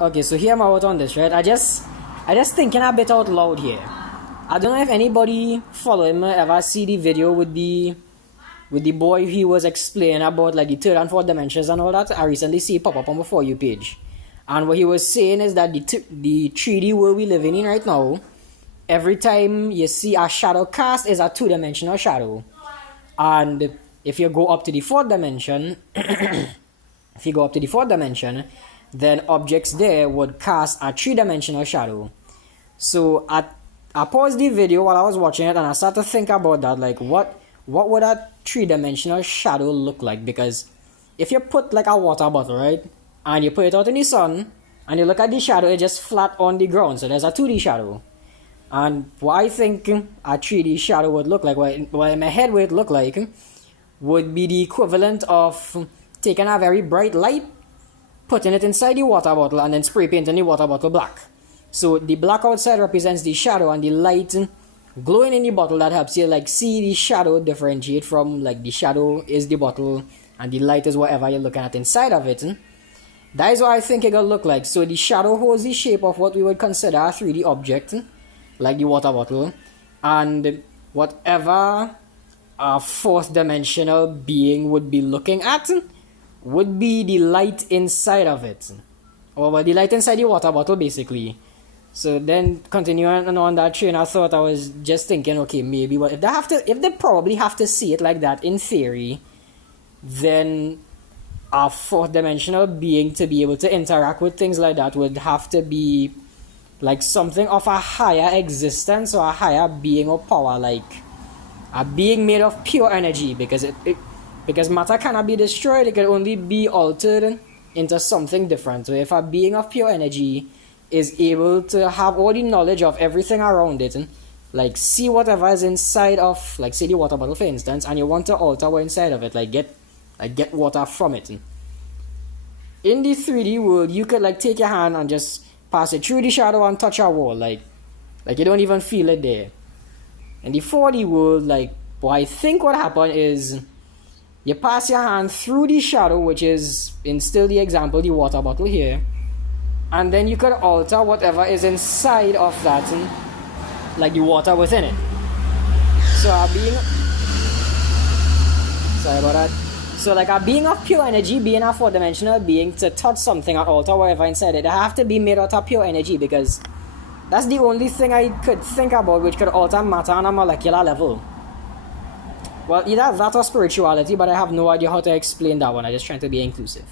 Okay, so hear my out on this, right? I just thinking a bit out loud here. I don't know if anybody following me ever see the video with the boy he was explaining about like the third and fourth dimensions and all that. I recently see it pop up on my For You page. And what he was saying is that the 3D world we living in right now, every time you see a shadow cast is a two-dimensional shadow. And if you go up to the fourth dimension, if you go up to the fourth dimension, then objects there would cast a three-dimensional shadow. So I paused the video while I was watching it and I started to think about that, like what would a three-dimensional shadow look like? Because if you put like a water bottle, right, and you put it out in the sun and you look at the shadow, it's just flat on the ground, so there's a 2D shadow. And what I think a 3D shadow would look like, what in my head would look like, would be the equivalent of taking a very bright light, putting it inside the water bottle, and then spray painting the water bottle black. So the black outside represents the shadow, and the light glowing in the bottle that helps you like see the shadow differentiate from like the shadow is the bottle and the light is whatever you're looking at inside of it. That is what I think it will look like. So the shadow holds the shape of what we would consider a 3D object, like the water bottle, and whatever a fourth dimensional being would be looking at would be the light inside of it, or the light inside the water bottle basically. So then continuing on that train of thought, I was just thinking, okay, maybe what if they probably have to see it like that in theory, then a fourth dimensional being to be able to interact with things like that would have to be like something of a higher existence or a higher being or power, like a being made of pure energy, because because matter cannot be destroyed, it can only be altered into something different. So if a being of pure energy is able to have all the knowledge of everything around it, like see whatever is inside of, like say the water bottle for instance, and you want to alter what's inside of it, like get water from it. In the 3D world, you could like take your hand and just pass it through the shadow and touch a wall, like you don't even feel it there. In the 4D world, like what I think what happened is you pass your hand through the shadow, which is in still the example, the water bottle here, and then you could alter whatever is inside of that, like the water within it. So sorry about that. So like a being of pure energy, being a four-dimensional being, to touch something or alter whatever inside it, they have to be made out of pure energy, because that's the only thing I could think about which could alter matter on a molecular level. Well, either that or spirituality, but I have no idea how to explain that one. I'm just trying to be inclusive.